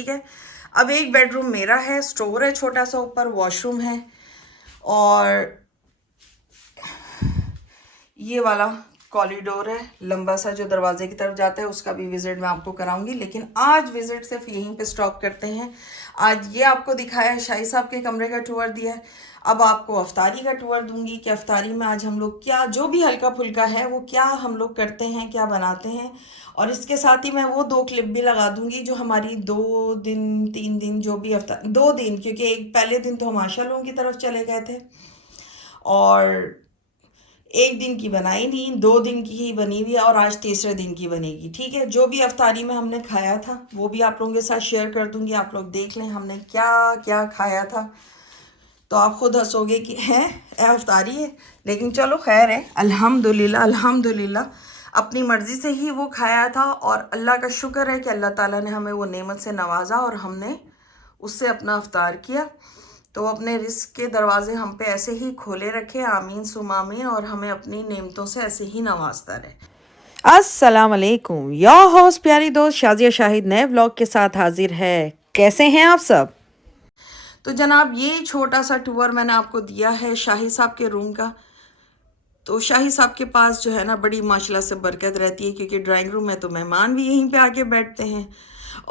ठीक है। अब एक बेडरूम मेरा है, स्टोर है छोटा सा, ऊपर वॉशरूम है और ये वाला कॉरिडोर है लंबा सा जो दरवाजे की तरफ जाता है, उसका भी विजिट मैं आपको कराऊंगी। लेकिन आज विजिट सिर्फ यहीं पे स्टॉप करते हैं। आज ये आपको दिखाया है, शाही साहब के कमरे का टूर दिया है। अब आपको अफ्तारी का टूर दूंगी कि अफ्तारी में आज हम लोग क्या, जो भी हल्का फुल्का है वो क्या हम लोग करते हैं, क्या बनाते हैं। और इसके साथ ही मैं वो 2 क्लिप भी लगा दूंगी जो हमारी 2 दिन 3 दिन जो भी हफ्ता 2 दिन, क्योंकि एक पहले दिन तो हम आशा लोगों की तरफ चले गए थे और एक दिन की बनाई नहीं, 2 दिन की ही बनी हुई है और आज तीसरे दिन की बनेगी। ठीक है, जो भी अफ्तारी में हमने खाया था वो भी आप लोगों के साथ शेयर कर दूंगी। आप लोग देख लें हमने क्या क्या खाया था, तो आप खुद हंसोगे कि हैं अफ्तारी है, लेकिन चलो खैर है। अल्हम्दुलिल्लाह अल्हम्दुलिल्लाह अपनी मर्ज़ी से ही वो खाया था और अल्लाह का शुक्र है कि अल्लाह ताला ने हमें वो नेमत से नवाजा और हमने उससे अपना अफ्तार किया। तो अपने रिस्क के दरवाजे हम पे ऐसे ही खोले रखे, आमीन सुम आमीन, और हमें अपनी नेमतों से ऐसे ही नवाजता रहे। अस्सलाम वालेकुम, योर होस्ट प्यारी दोस्त शाजिया शाहिद नए व्लॉग के साथ हाजिर है। कैसे हैं आप सब? तो जनाब ये छोटा सा टूर मैंने आपको दिया है शाही साहब के रूम का। तो शाही साहब के पास जो है ना बड़ी माशाल्लाह से बरकत रहती है, क्योंकि ड्राइंग रूम में तो मेहमान भी यहीं पे आके बैठते हैं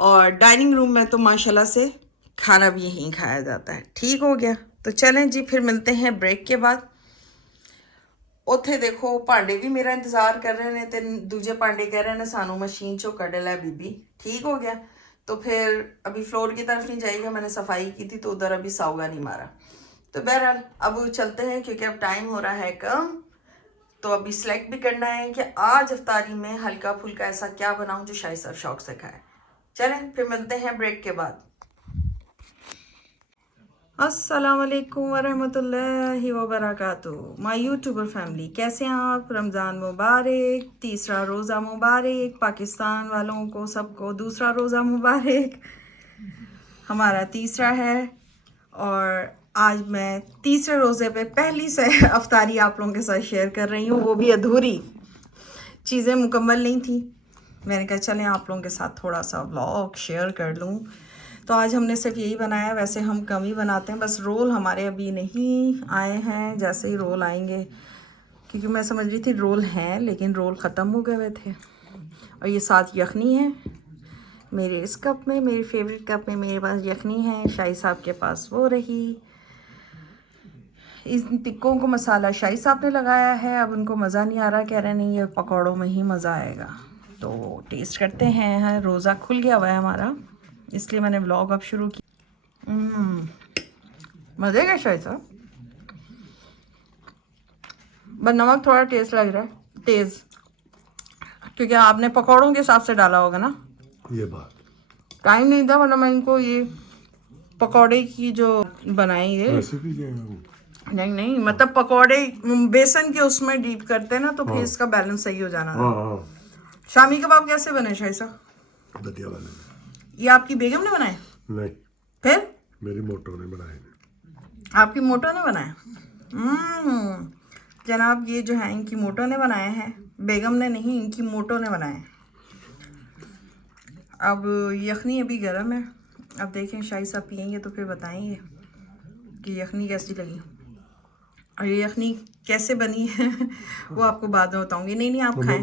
और डाइनिंग रूम में तो माशाल्लाह से खाना भी यहीं खाया जाता है। ठीक हो गया, तो चलें जी फिर मिलते हैं ब्रेक के बाद। ਉੱਥੇ देखो भांडे भी मेरा इंतज़ार कर रहे ने ते दूजे भांडे कह रहे ने सानू मशीन चो कढ़ लै बीबी। ठीक हो गया, तो फिर अभी फ्लोर की तरफ नहीं जाएगा, मैंने सफाई की थी तो उधर अभी साउगा नहीं मारा। तो बहरहाल अब चलते हैं क्योंकि अब टाइम हो रहा है कम। तो अभी सिलेक्ट भी करना है कि आज इफ्तारी में हल्का फुल्का ऐसा क्या बनाऊं जो शायद सब शौक से खाए। चलें फिर मिलते हैं ब्रेक के बाद। अस्सलाम वालेकुम वरहमतुल्लाहि वबरकातुहू माय यूट्यूबर फैमिली, कैसे हैं आप? रमज़ान मुबारक, तीसरा रोज़ा मुबारक, पाकिस्तान वालों को सबको दूसरा रोज़ा मुबारक। हमारा तीसरा है और आज मैं तीसरे रोज़े पे पहली से अफ्तारी आप लोगों के साथ शेयर कर रही हूँ, वो भी अधूरी, चीज़ें मुकम्मल नहीं थी। मैंने कहा चलें आप लोगों के साथ थोड़ा सा व्लॉग शेयर कर लूँ। तो आज हमने सिर्फ यही बनाया, वैसे हम कम ही बनाते हैं, बस रोल हमारे अभी नहीं आए हैं, जैसे ही रोल आएंगे, क्योंकि मैं समझ रही थी रोल हैं लेकिन रोल ख़त्म हो गए हुए थे। और ये साथ यखनी है मेरे इस कप में, मेरी फेवरेट कप में मेरे पास यखनी है, शाही साहब के पास वो रही। इस टिक्कों को मसाला शाही साहब ने लगाया है, अब उनको मज़ा नहीं आ रहा, कह रहे नहीं ये पकौड़ों में ही मज़ा आएगा। तो टेस्ट करते हैं, रोज़ा खुल गया हुआ है हमारा, इसलिए मैंने व्लॉग अब शुरू किया। मज़े का शायद साहब, बस नमक थोड़ा टेस्ट लग रहा है, तेज़, क्योंकि आपने पकौड़ों के हिसाब से डाला होगा ना। ये बात टाइम नहीं था वरना मैं इनको ये पकौड़े की जो बनाई है, रेसिपी क्या है? नहीं मतलब पकौड़े बेसन के उसमें डीप करते हैं ना, तो फिर इसका बैलेंस सही हो जाना था। हाँ शामी कबाब कैसे बने शाही साहब? बढ़िया बने। ये आपकी बेगम ने बनाए? नहीं, फिर मेरी मोटो ने बनाए। आपकी मोटो ने बनाया? जनाब ये जो है इनकी मोटो ने बनाए हैं, बेगम ने नहीं, इनकी मोटो ने बनाए। अब यखनी अभी गर्म है, अब देखें शाही साहब पियेंगे तो फिर बताएंगे कि यखनी कैसी लगी और ये यखनी कैसे बनी है वो आपको बाद में बताऊंगी। नहीं आप खाएं।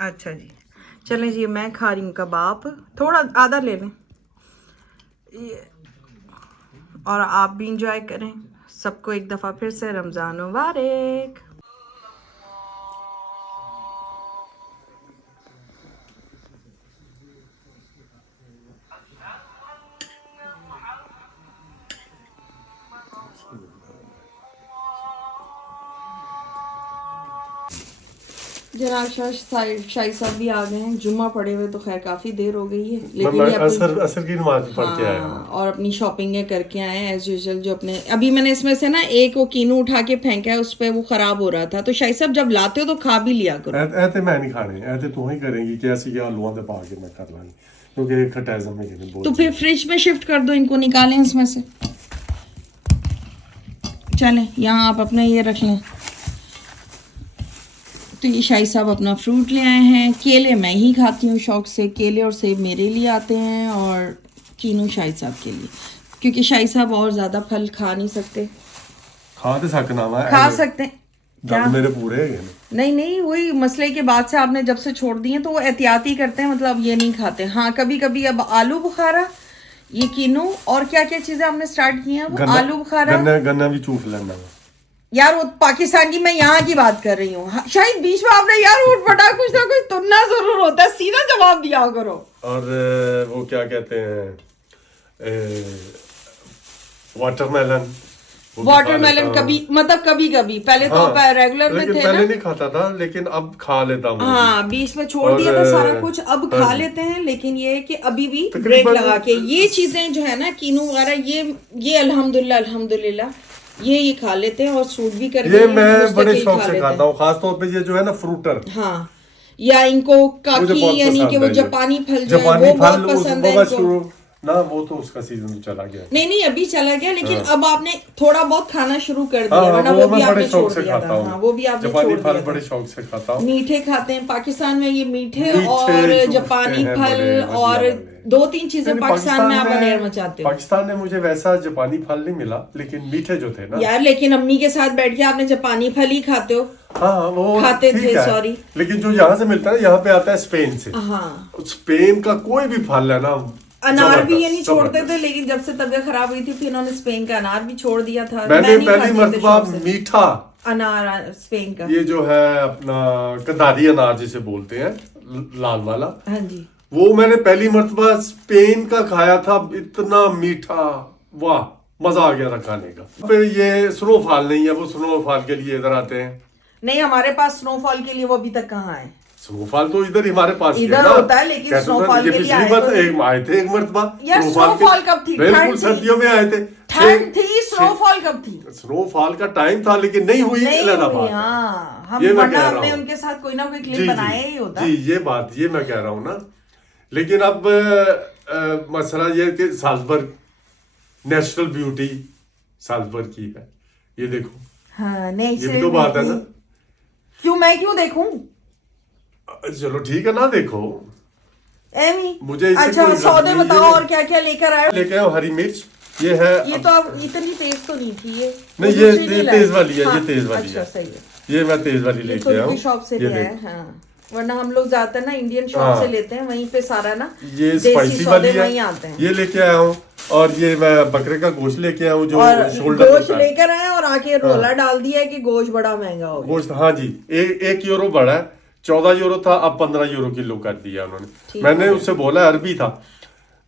अच्छा जी, चलें जी, मैं खा रही हूँ कबाब, थोड़ा आधा ले लें ये, और आप भी इंजॉय करें। सबको एक दफ़ा फिर से रमज़ान मुबारक। जनाब शाही साहब भी आ गए हैं, जुम्मा पड़े हुए तो खैर काफ़ी देर हो गई है, लेकिन ये असर की नमाज पढ़ के आया और अपनी शॉपिंग करके आए हैं एज यूजुअल। जो अपने अभी मैंने इसमें से ना एक वो कीनू उठा के फेंका है, उस पर वो ख़राब हो रहा था, तो शाही साहब जब लाते हो तो खा भी लिया करो। ऐसे मैं नहीं खाने, ऐसे तू ही करेंगी कि ऐसी आलूओं दे पा के मैं कर लांगी, क्योंकि खटाइज़म में नहीं बोल। तो फिर फ्रिज में शिफ्ट कर दो, इनको निकालें इसमें से। चलें यहाँ आप अपना ये रख लें। तो ये शाही साहब अपना फ्रूट ले आए हैं, केले मैं ही खाती हूँ शौक से, केले और सेब मेरे लिए आते हैं और कीनू शाही साहब के लिए, क्योंकि शाही साहब और ज्यादा फल खा नहीं सकते। खा तो सकना वा खा सकते हैं क्या? दंद मेरे पूरे है नहीं नहीं, वही मसले के बाद से आपने जब से छोड़ दिए तो वो एहतियाती करते हैं, मतलब ये नहीं खाते। हाँ कभी कभी अब आलू बुखारा, ये कीनू और क्या क्या चीजें आपने स्टार्ट की हैं? वो आलू बुखारा, गन्ना भी चूस लेना यार वो पाकिस्तान की, मैं यहाँ की बात कर रही हूँ। शायद बीच में आपने यार उठ पटा कुछ ना कुछ तुरना जरूर होता है, सीधा जवाब दिया करो। और वो क्या कहते हैं वाटरमेलन, वाटरमेलन कभी, मतलब कभी कभी, पहले तो रेगुलर में थे पहले ना, नहीं खाता था लेकिन अब खा लेता हूँ। हाँ बीच में छोड़ दिया था सारा कुछ, अब खा लेते हैं। लेकिन ये है कि अभी भी ब्रेक लगा के ये चीजें जो है ना कीनू वगैरह, ये अल्हम्दुलिल्लाह अल्हम्दुलिल्लाह ये खा लेते हैं और सूट भी करते हैं। ये मैं बड़े शौक से खाता हूँ, खास तौर पे ये जो है ना फ्रूटर, हाँ, या इनको काकी यानी कि वो जापानी फल जो है वो बहुत पसंद है इनको। ना वो तो उसका सीजन तो चला गया। नहीं अभी चला गया, लेकिन अब आपने थोड़ा बहुत खाना शुरू कर दिया, वरना वो भी आपने छोड़ दिया था। हाँ वो भी आपने छोड़ दिया था। बड़े शौक से खाता हूँ। मीठे खाते हैं पाकिस्तान में, ये मीठे और जापानी फल और 2-3 चीजें पाकिस्तान में आप अनेर मचाते हो। पाकिस्तान में मुझे वैसा जापानी फल नहीं मिला, लेकिन मीठे जो थे ना यार, लेकिन अम्मी के साथ बैठ के आपने जापानी फल ही खाते हो। हाँ वो खाते थे, सॉरी। लेकिन जो यहाँ से मिलता है, यहाँ पे आता है स्पेन से। हाँ स्पेन का कोई भी फल है ना, अनार भी ये नहीं छोड़ते थे, लेकिन जब से तबीयत खराब हुई थी फिर इन्होंने स्पेन का अनार भी छोड़ दिया था। मैंने पहली मर्तबा मीठा अनार स्पेन का, ये जो है अपना कंधारी अनार जिसे बोलते हैं, लाल वाला, हाँ जी, वो मैंने पहली मर्तबा स्पेन का खाया था। इतना मीठा, वाह, मजा आ गया था खाने का। पे ये स्नोफॉल नहीं है, वो स्नोफॉल के लिए इधर आते हैं। नहीं हमारे पास स्नोफॉल के लिए वो अभी तक कहाँ है। स्नोफॉल तो इधर हमारे पास इधर होता है, लेकिन स्नोफॉल के लिए पिछली बार एक आए थे एक मर्तबा। यार स्नोफॉल कब थी? बिल्कुल सर्दियों में आए थे। ठंड थी, स्नोफॉल कब थी? स्नोफॉल का टाइम था, लेकिन नहीं हुई। हाँ, हमने उनके साथ कोई ना कोई क्लिप बनाया ही होता। जी ये बात ये मैं कह रहा हूँ ना। लेकिन अब मसला ये कि साल्जबर्ग नेशनल ब्यूटी साल्जबर्ग की है, ये देखो। हाँ नहीं, ये भी तो बात है ना। क्यों देखूं? चलो ठीक है ना, देखो एमी मुझे अच्छा सौदे बताओ और क्या क्या लेकर आए। लेके आओ हरी मिर्च, ये है। ये तो अब इतनी तेज तो नहीं थी ये। नहीं ये तेज वाली है। ये तेज वाली अच्छा, है। सही है। ये मैं तेज वाली लेके आया हूँ। शॉप से लिया है, हाँ। वरना हम लोग जाते हैं ना इंडियन शॉप से लेते हैं, वहीं पे सारा ना ये स्पाइसी वाली है, वहीं आते हैं। ये लेके आया हूँ। और ये मैं बकरे का गोश्त लेके आया हूँ, जो शोल्डर गोश्त लेकर आए और आके रोला डाल दिया है कि गोश्त बड़ा महंगा हो गया। गोश्त हाँ जी, 1 यूरो बढ़ा है। 14 यूरो था, अब 15 यूरो किलो कर दिया उन्होंने। मैंने उससे बोला, अरबी था,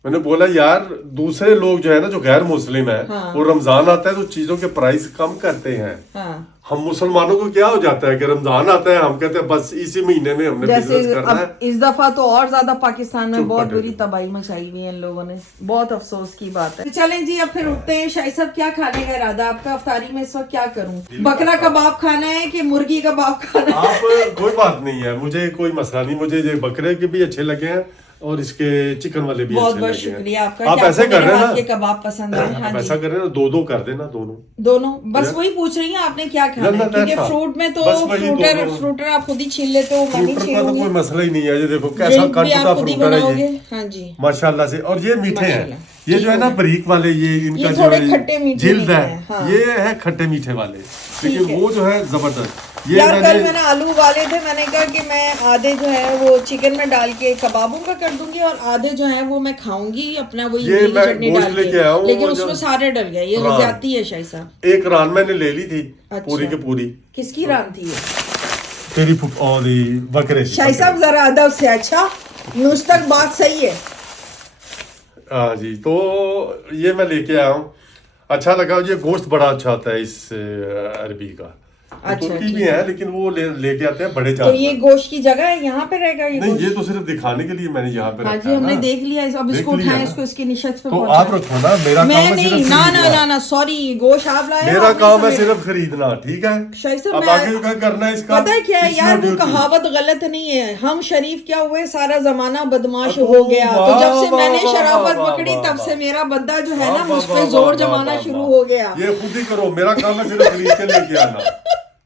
मैंने बोला यार दूसरे लोग जो है ना, जो गैर मुस्लिम है, वो रमजान आता है तो चीजों के प्राइस कम करते हैं। हम मुसलमानों को क्या हो जाता है कि रमजान आता है, हम कहते हैं बस इसी महीने में हमने बिजनेस करना है। इस दफा तो और ज्यादा पाकिस्तान में बहुत बुरी तबाही मचाई हुई है इन लोगों ने, बहुत अफसोस की बात है। तो चलें जी, अब फिर उठते हैं। शाही साहब क्या खाने का इरादा आपका अफ्तारी में इस वक्त? क्या करूं, बकरा कबाब खाना है कि मुर्गी कबाब खाना है? आप कोई बात नहीं है, मुझे कोई मसला नहीं। मुझे ये बकरे के भी अच्छे लगे हैं और इसके चिकन वाले भी बहुत अच्छे बहुत लगे हैं। शुक्रिया आपका। आप ऐसे कर रहे हैं ना, कबाब पसंद है? हाँ, ऐसा कर रहे हैं ना, 2-2 कर देना, दोनों बस वही पूछ रही हैं आपने क्या खाना है, क्योंकि फ्रूट में तो फ्रूटर आप खुद ही छील लेते हो, मैं भी फ्रूटर का तो कोई मसला ही नहीं है। ये देखो कैसा कंचुता फ्रूटर है ये। हाँ जी माशाल्लाह से। और ये मीठे हैं, ये जो है ना बारीक वाले, ये इनका जो है जिल्द है, ये है खट्टे मीठे वाले, लेकिन वो जो है जबरदस्त। यार कल मैंने आलू उबाले थे, मैंने कहा कि मैं आधे जो है वो चिकन में डाल के कबाबों का कर दूंगी और आधे जो है वो मैं खाऊंगी अपना वही चटनी डाल के, लेकिन उसमें सारे डल गए। ये ज्यादती है शाही साहब। एक रान मैंने ले ली थी, पूरी की पूरी। किसकी रान थी ये? तेरी बकरे। शाही साहब जरा अदब से। अच्छा नुस तक बात सही है। हाँ जी, तो ये मैं लेके आया हूँ, अच्छा लगा। ये गोश्त बड़ा अच्छा आता है इस अरबी का। अच्छा, तुर्की भी है, लेकिन वो लेके आते हैं बड़े तो ये गोश्त की जगह है, यहाँ पे रहेगा ये? नहीं, ये तो सिर्फ दिखाने के लिए मैंने यहाँ पे रखा है। हाँ जी, हमने देख लिया। अब इसको उठाएं, इसको इसकी निशत पे तो आप रखो ना, मेरा काम है सिर्फ ना सॉरी, गोश्त आप लाए, मेरा काम है सिर्फ खरीदना, ठीक है? अब आगे क्या करना है इसका? पता है क्या है यार, वो कहावत गलत नहीं है। हम शरीफ क्या हुए, सारा जमाना बदमाश हो गया। तो जब से मैंने शराफत पकड़ी तब से मेरा बद्दा जो है ना मुझ पे जोर जमाना शुरू हो गया। ये खुद ही करो, मेरा काम है सिर्फ खरीद के लेके आना,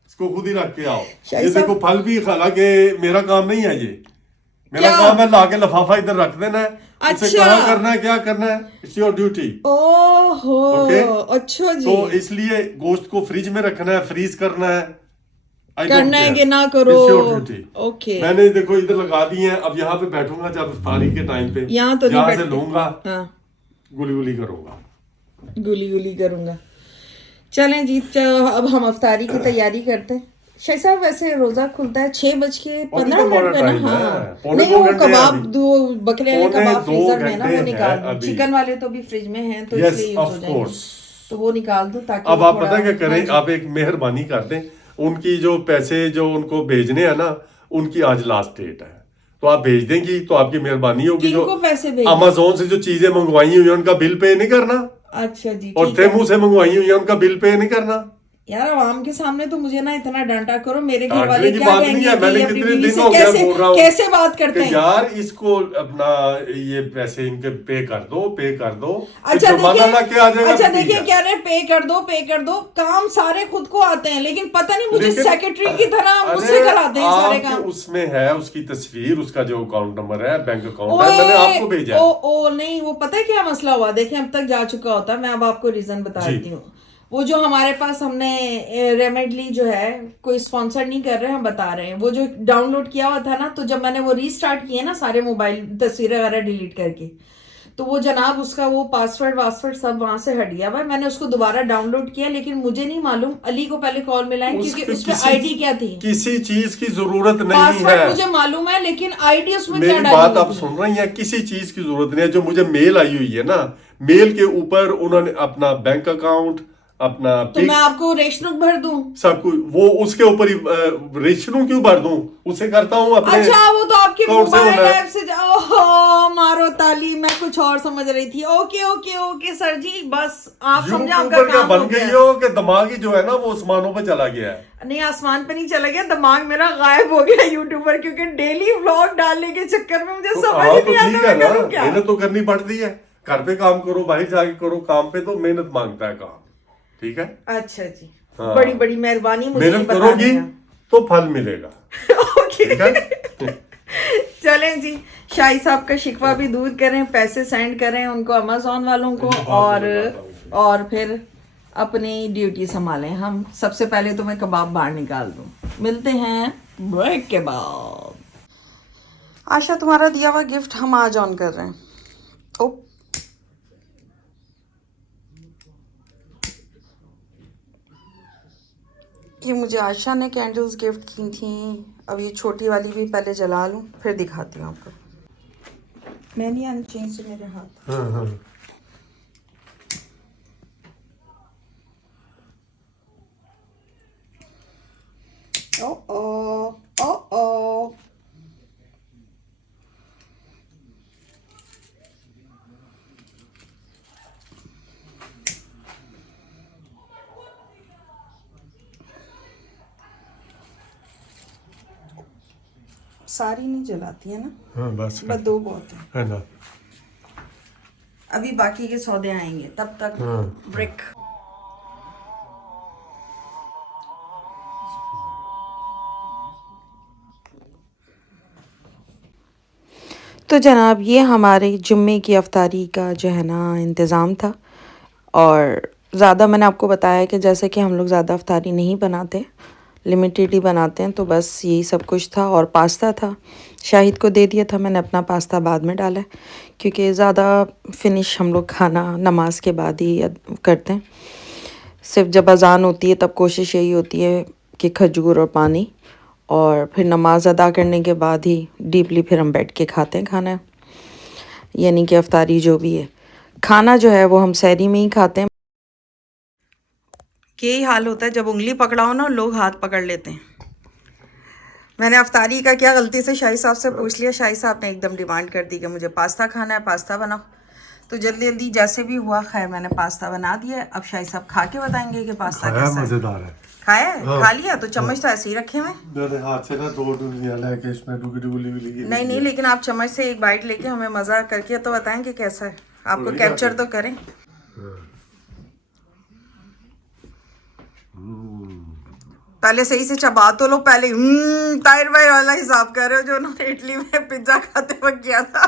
इसको खुद ही रख के आओ। ये देखो फल भी, हालांकि मेरा काम नहीं है ये, मेरा काम है लाके लिफाफा इधर रख देना है, उसे अच्छा। कहाँ करना है, क्या करना है, इट्स योर ड्यूटी। ओहो अच्छा जी। तो इसलिए गोश्त को फ्रिज में रखना है, फ्रीज करना है, करना है कि ना करो, ओके। मैंने देखो इधर लगा दी है, अब यहाँ पे बैठूंगा जब इफ्तारी के टाइम पे, यहाँ तो नहीं से लूंगा, हाँ गुली गुली करूंगा, गुली गुली करूंगा। चलें जी, अब हम अफ्तारी की तैयारी करते हैं। शाह साहब वैसे रोजा खुलता है 6:15 पे ना? हाँ नहीं, वो कबाब दो बकरे वाले कबाब फ्रीजर में ना, वो निकाल दो। चिकन वाले तो भी फ्रिज में हैं, तो इसलिए यूज हो जाएंगे, तो वो निकाल दो ताकि अब आप पता क्या करें, आप एक मेहरबानी कर दें, उनकी जो पैसे जो उनको भेजने हैं ना, उनकी आज लास्ट डेट है, तो आप भेज देंगी तो आपकी मेहरबानी होगी। जो पैसे अमेज़न से जो चीजें मंगवाई हुई है उनका बिल पे नहीं करना, अच्छा जी, और तेमू से मंगवाई हुई है उनका बिल पे नहीं करना। यार आवाम के सामने तो मुझे ना इतना डांटा करो, मेरे घर डांटने वाले की क्या बात कहेंगे नहीं है, कि मैंने ये अपनी कितने बीवी दिन से हो गया बोल रहा हूँ कैसे बात करते कि हैं। यार इसको अपना ये पैसे इनके पे कर दो, पे कर दो। अच्छा देखिए देखिए क्या रहे, पे कर दो, काम सारे खुद को आते हैं, लेकिन पता नहीं मुझे सेक्रेटरी की तरह मुझसे कराते हैं सारे काम। उसमें है उसकी तस्वीर, उसका जो अकाउंट नंबर है, बैंक अकाउंट है, मैंने आपको भेजा है। ओ नहीं, वो पता है क्या मसला हुआ, देखिए अब तक जा चुका होता है, मैं अब आपको रीजन बता देती हूँ। वो जो हमारे पास हमने रेमेडली जो है, कोई स्पॉन्सर नहीं कर रहे, हम बता रहे हैं, वो जो डाउनलोड किया हुआ था ना, तो जब मैंने वो रीस्टार्ट किए ना सारे मोबाइल तस्वीरें वगैरह डिलीट करके, तो वो जनाब उसका वो पासवर्ड सब वहां से हट गया। भाई मैंने उसको दोबारा डाउनलोड किया, लेकिन मुझे नहीं मालूम, अली को पहले कॉल मिला है क्योंकि उसमें आईडी क्या थी, किसी चीज की जरूरत नहीं पासवर्ड है, मुझे मालूम है, लेकिन आईडी उसमें क्या मेरी बात आप सुन रही हैं, किसी चीज की जरूरत नहीं है। जो मुझे मेल आई हुई है ना, मेल के ऊपर उन्होंने अपना बैंक अकाउंट, अपना तो मैं आपको रेशनू भर दूं सब कुछ, वो उसके ऊपर ही रेशनू क्यों भर दूं, उसे करता हूँ अपने। अच्छा वो तो आपके मोबाइल से ऐप से ओहो मारो ताली, मैं कुछ और समझ रही थी। ओके ओके ओके सर जी, बस आप समझे आपका काम बन गई हो कि दिमाग ही जो है ना वो आसमानों पे चला गया है। नहीं आसमान पे नहीं चला गया, दिमाग मेरा गायब हो गया यूट्यूबर, क्योंकि डेली व्लॉग डालने के चक्कर में मुझे समझ नहीं आता मैं करूं क्या। मेहनत तो करनी पड़ती है, घर पे काम करो, बाहर जाके करो, काम पे तो मेहनत मांगता है काम, ठीक है। अच्छा जी, बड़ी बड़ी मेहरबानी, मुझे मेहनत करोगी तो फल मिलेगा। ओके चलें जी, शाही साहब का शिकवा भी दूर करें, पैसे सेंड करें उनको अमेज़न वालों को, और फिर अपनी ड्यूटी संभालें। हम सबसे पहले तो मैं कबाब बाहर निकाल दूं, मिलते हैं ब्रेक के बाद। आशा तुम्हारा दिया हुआ गिफ्ट हम आज ऑन कर रहे हैं। ओ ये मुझे आशा ने कैंडल्स गिफ्ट की थी, अब ये छोटी वाली भी पहले जला लूं फिर दिखाती हूँ आपको। मैं नहीं आनी चाहिए से मेरे हाथ। ओ सारी नहीं जलाती है ना? हाँ, बस दो बहुत है ना। अभी बाकी के सौदे आएंगे, तब तक ब्रेक। तो जनाब ये हमारे जुम्मे की अफ्तारी का जो है ना इंतज़ाम था, और ज़्यादा मैंने आपको बताया कि जैसे कि हम लोग ज़्यादा अफ्तारी नहीं बनाते, लिमिटेड ही बनाते हैं, तो बस यही सब कुछ था। और पास्ता था, शाहिद को दे दिया था मैंने, अपना पास्ता बाद में डाला क्योंकि ज़्यादा फिनिश हम लोग खाना नमाज के बाद ही करते हैं। सिर्फ जब अज़ान होती है तब कोशिश यही होती है कि खजूर और पानी, और फिर नमाज अदा करने के बाद ही डीपली फिर हम बैठ के खाते हैं खाना, यानी कि अफ्तारी जो भी है। खाना जो है वो हम सहरी में ही खाते हैं। यही हाल होता है जब उंगली पकड़ाओ ना, लोग हाथ पकड़ लेते हैं। मैंने अफ्तारी का क्या गलती से शाही साहब से पूछ लिया, शाही साहब ने एकदम डिमांड कर दी कि मुझे पास्ता खाना है, पास्ता बनाओ। तो जल्दी जल्दी जैसे भी हुआ, खैर मैंने पास्ता बना दिया। अब शाही साहब खा के बताएंगे कि पास्ता कैसा है। मजेदार है। खाया है? खा लिया तो चम्मच तो ऐसे ही रखे हुए। मैंने हाथ से ना 2 डुलियां लेके इसमें डुगली नहीं, लेकिन आप चम्मच से एक बाइट लेके हमें मजा करके तो बताएं कि कैसा है, आपको कैप्चर तो करें। पहले सही से चबा तो लो पहले। ताहिर भाई वाला हिसाब कर रहे हो जो उन्होंने इटली में पिज्जा खाते वक्त किया था।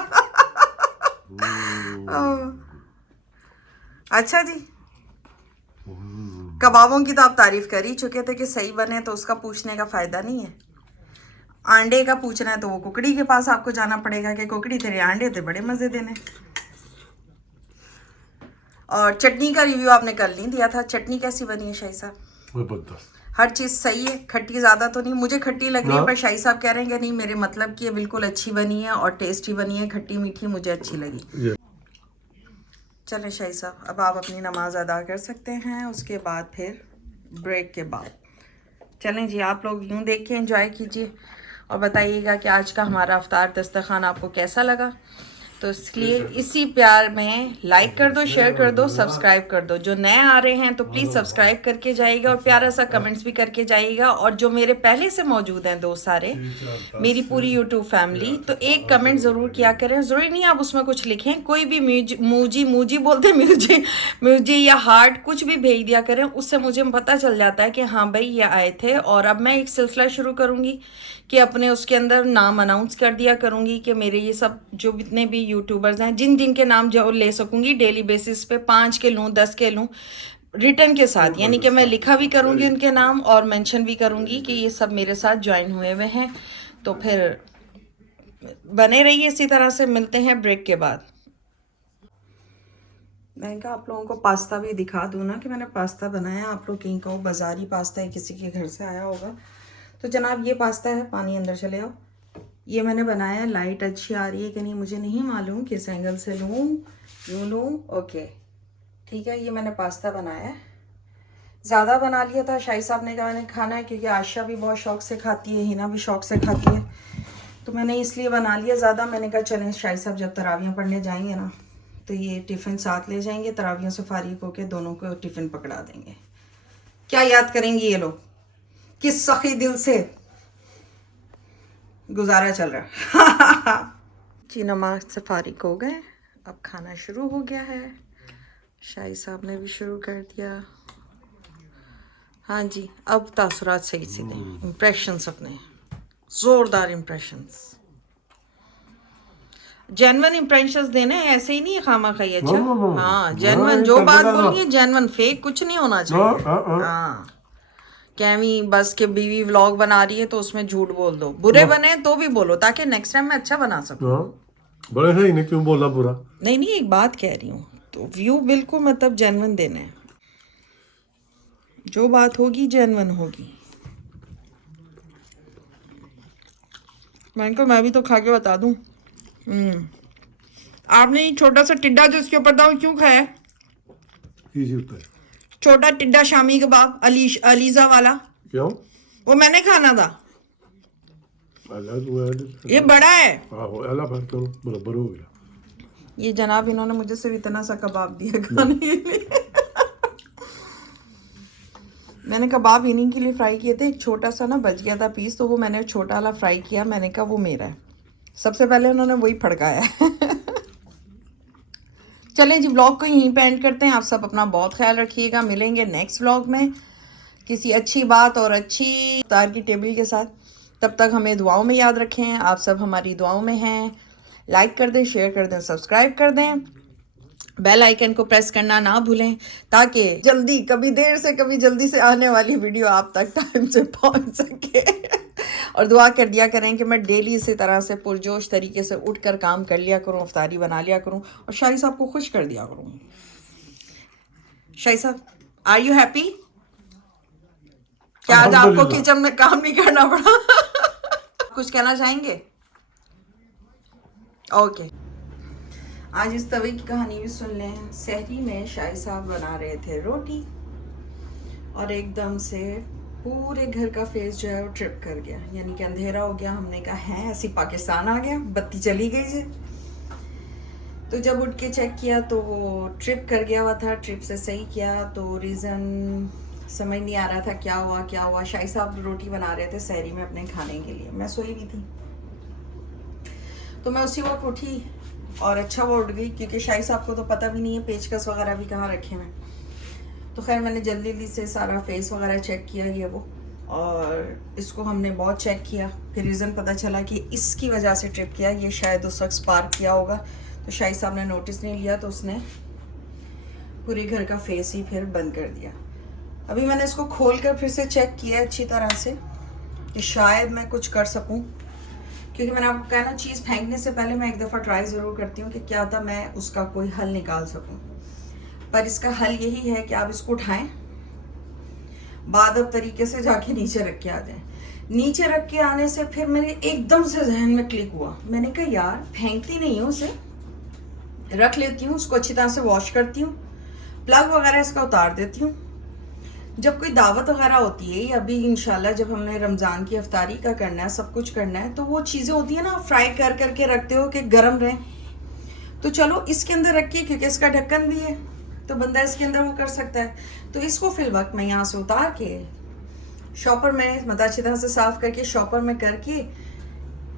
अच्छा जी, कबाबों की तो आप तारीफ कर ही चुके थे कि सही बने, तो उसका पूछने का फायदा नहीं है। अंडे का पूछना है तो वो कुकड़ी के पास आपको जाना पड़ेगा कि कुकड़ी तेरे अंडे थे बड़े मजे देने। और चटनी का रिव्यू आपने कल नहीं दिया था, चटनी कैसी बनी है शाही साहब? जबरदस्त। हर चीज़ सही है, खट्टी ज़्यादा तो नहीं, मुझे खट्टी लग रही है पर शाही साहब कह रहे हैं कि नहीं मेरे मतलब की बिल्कुल अच्छी बनी है और टेस्टी बनी है, खट्टी मीठी मुझे अच्छी लगी। चलें शाही साहब, अब आप अपनी नमाज अदा कर सकते हैं, उसके बाद फिर ब्रेक के बाद चलें जी। आप लोग यूँ देख के एंजॉय कीजिए और बताइएगा कि आज का हमारा अफ्तार दस्तरखान आपको कैसा लगा। तो इसलिए इसी प्यार में लाइक कर दो, शेयर कर दो, सब्सक्राइब कर दो। जो नए आ रहे हैं तो प्लीज़ सब्सक्राइब करके जाइएगा और प्यारा सा कमेंट्स भी करके जाइएगा। और जो मेरे पहले से मौजूद हैं दोस्त सारे, मेरी पूरी यूट्यूब फैमिली, तो एक कमेंट ज़रूर किया करें। ज़रूरी नहीं आप उसमें कुछ लिखें, कोई भी मूजी बोलते म्यूजी या हार्ट कुछ भी भेज दिया करें, उससे मुझे पता चल जाता है कि हाँ भाई ये आए थे। और अब मैं एक सिलसिला शुरू करूँगी कि अपने उसके अंदर नाम अनाउंस कर दिया करूँगी कि मेरे ये सब जो जितने भी यूट्यूबर्स हैं जिन के नाम जो ले सकूँगी डेली बेसिस पे 5 के लूँ 10 के लूँ रिटर्न के साथ, यानी कि मैं लिखा भी करूँगी उनके नाम और मेंशन भी करूँगी कि ये सब मेरे साथ ज्वाइन हुए हुए हैं। तो फिर बने रहिए इसी तरह से, मिलते हैं ब्रेक के बाद। मैंने कहा आप लोगों को पास्ता भी दिखा दूँ ना कि मैंने पास्ता बनाया, आप लोग कहीं कहो बाजारी पास्ता है किसी के घर से आया होगा। तो जनाब ये पास्ता है, पानी अंदर चले आओ। ये मैंने बनाया, लाइट अच्छी आ रही है कि नहीं मुझे नहीं मालूम, किस एंगल से लूँ, यूँ लूँ, ओके ठीक है। ये मैंने पास्ता बनाया है, ज़्यादा बना लिया था, शाही साहब ने कहा मैंने खाना है क्योंकि आशा भी बहुत शौक़ से खाती है, हिना भी शौक़ से खाती है, तो मैंने इसलिए बना लिया ज़्यादा। मैंने कहा चलें शाही साहब जब तरावियाँ पढ़ने जाएंगे ना तो ये टिफ़िन साथ ले जाएंगे, तरावियों से फारिग होकर दोनों को टिफ़िन पकड़ा देंगे। क्या याद करेंगे ये लोग, किस सखी दिल से गुजारा चल रहा। जी नमाज से फारिग हो गए, अब खाना शुरू हो गया है, शाही साहब ने भी शुरू कर दिया। हाँ जी, अब तासुरात सही से दें, इम्प्रेशंस अपने ज़ोरदार इम्प्रेशंस, जेन्युइन इम्प्रेशंस देने, ऐसे ही नहीं है खामा खाई। अच्छा हाँ जेन्युइन, जो बात बोलनी है जेन्युइन, फेक कुछ नहीं होना चाहिए। हाँ कैमी बस के बीवी व्लॉग बना रही है तो उसमें झूठ बोल दो, बुरे बने तो भी बोलो ताकि नेक्स्ट टाइम मैं अच्छा बना सकूं। बड़े है इन्हें क्यों बोलना बुरा? नहीं एक बात कह रही हूँ, तो व्यू बिल्कुल मतलब जेन्युइन देने हैं, जो बात होगी जेन्युइन होगी। मैं भी तो खा के बता दूं। आपने ये छोटा सा टिड्डा जो इसके ऊपर था वो क्यों खाया? छोटा टिड्डा शामी कबाब अलीजा वाला, क्यों? वो मैंने खाना था। ये बड़ा है, बराबर हो गया। ये जनाब इन्होंने मुझे सिर्फ इतना सा कबाब दिया खाने के लिए। मैंने कबाब इन्हीं के लिए फ्राई किए थे, एक छोटा सा ना बच गया था पीस, तो वो मैंने छोटा वाला फ्राई किया। मैंने कहा वो मेरा है, सबसे पहले उन्होंने वही फड़काया है। चलें जी, व्लॉग को यहीं पे एंड करते हैं। आप सब अपना बहुत ख्याल रखिएगा, मिलेंगे नेक्स्ट व्लॉग में किसी अच्छी बात और अच्छी इफ्तार की टेबल के साथ। तब तक हमें दुआओं में याद रखें, आप सब हमारी दुआओं में हैं। लाइक कर दें, शेयर कर दें, सब्सक्राइब कर दें, बेल आइकन को प्रेस करना ना भूलें ताकि जल्दी, कभी देर से कभी जल्दी से आने वाली वीडियो आप तक टाइम से पहुंच सके। और दुआ कर दिया करें कि मैं डेली इसी तरह से पुरजोश तरीके से उठकर काम कर लिया करूं, इफ्तारी बना लिया करूं और शाही साहब को खुश कर दिया करूं। शाही साहब आर यू हैप्पी? क्या आज आपको किचन में काम नहीं करना पड़ा? कुछ कहना चाहेंगे? ओके, आज इस तवे की कहानी भी सुन लें। सहरी में शाही साहब बना रहे थे रोटी और एकदम से पूरे घर का फेस जो है वो ट्रिप कर गया, यानी कि अंधेरा हो गया। हमने कहा है ऐसी पाकिस्तान आ गया, बत्ती चली गई जी। तो जब उठ के चेक किया तो वो ट्रिप कर गया हुआ था। ट्रिप से सही किया तो रीज़न समझ नहीं आ रहा था क्या हुआ। शाही साहब रोटी बना रहे थे सहरी में अपने खाने के लिए, मैं सोई हुई थी। तो मैं उसी वक्त उठी और अच्छा वो उठ गई, क्योंकि शाही साहब को तो पता भी नहीं है पेचकस वगैरह भी कहाँ रखे हैं। तो खैर मैंने जल्दी से सारा फेस वगैरह चेक किया, ये वो और इसको हमने बहुत चेक किया, फिर रीज़न पता चला कि इसकी वजह से ट्रिप किया, ये शायद उस वक्त स्पार्क किया होगा, तो शाहिद साहब ने नोटिस नहीं लिया, तो उसने पूरे घर का फेस ही फिर बंद कर दिया। अभी मैंने इसको खोल कर फिर से चेक किया अच्छी तरह से कि शायद मैं कुछ कर सकूं, क्योंकि मैंने आपको कहा ना, चीज़ फेंकने से पहले मैं एक दफ़ा ट्राई ज़रूर करती हूँ कि क्या था मैं उसका कोई हल निकाल सकूं। पर इसका हल यही है कि आप इसको उठाएं, बाद अब तरीके से जाके नीचे रख के आ जाएं। नीचे रख के आने से फिर मेरे एकदम से जहन में क्लिक हुआ, मैंने कहा यार फेंकती नहीं हूँ उसे, रख लेती हूँ, उसको अच्छी तरह से वॉश करती हूँ, प्लग वगैरह इसका उतार देती हूँ। जब कोई दावत वगैरह होती है, या अभी इंशाल्लाह जब हमने रमज़ान की अफ्तारी का करना है, सब कुछ करना है, तो वो चीज़ें होती है ना, फ्राई कर करके रखते हो कि गर्म रहें, तो चलो इसके अंदर रखिए, क्योंकि इसका ढक्कन भी है तो बंदा इसके अंदर वो कर सकता है। तो इसको फिल वक्त मैं यहाँ से उतार के शॉपर में, मतलब अच्छी तरह से साफ़ करके शॉपर में करके,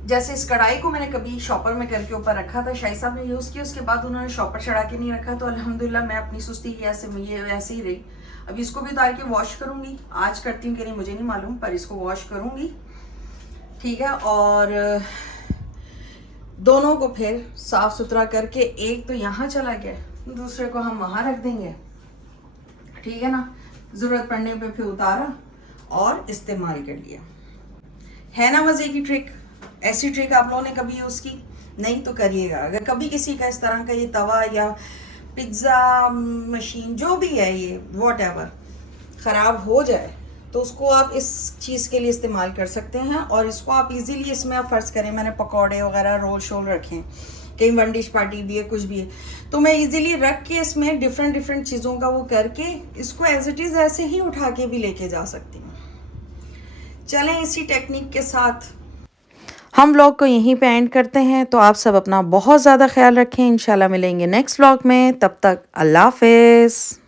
जैसे इस कढ़ाई को मैंने कभी शॉपर में करके ऊपर रखा था, शाहिद साहब ने यूज़ किया, उसके बाद उन्होंने शॉपर चढ़ा के नहीं रखा, तो अल्हम्दुलिल्लाह मैं अपनी सुस्ती ऐसे ये वैसे ही रही। अभी इसको भी उतार के वॉश करूँगी, आज करती हूँ कि नहीं मुझे नहीं मालूम, पर इसको वॉश करूँगी, ठीक है। और दोनों को फिर साफ़ सुथरा करके, एक तो यहाँ चला गया, दूसरे को हम वहाँ रख देंगे, ठीक है ना। ज़रूरत पड़ने पे फिर उतारा और इस्तेमाल कर लिया। है ना मज़े की ट्रिक? ऐसी ट्रिक आप लोगों ने कभी यूज़ की? नहीं तो करिएगा। अगर कभी किसी का इस तरह का ये तवा या पिज़्ज़ा मशीन जो भी है ये वॉटएवर ख़राब हो जाए, तो उसको आप इस चीज़ के लिए इस्तेमाल कर सकते हैं। और इसको आप इजीली, इसमें आप फ़र्ज़ करें मैंने पकौड़े वगैरह रोल शोल रखें, कहीं वन डिश पार्टी भी है, कुछ भी है, तो मैं इजीली रख के इसमें डिफरेंट चीज़ों का वो करके इसको एज इट इज़ ऐसे ही उठा के भी लेके जा सकती हूँ। चलें इसी टेक्निक के साथ हम व्लॉग को यहीं पे एंड करते हैं। तो आप सब अपना बहुत ज़्यादा ख्याल रखें, इंशाल्लाह मिलेंगे नेक्स्ट व्लॉग में, तब तक अल्लाह हाफ़िज़।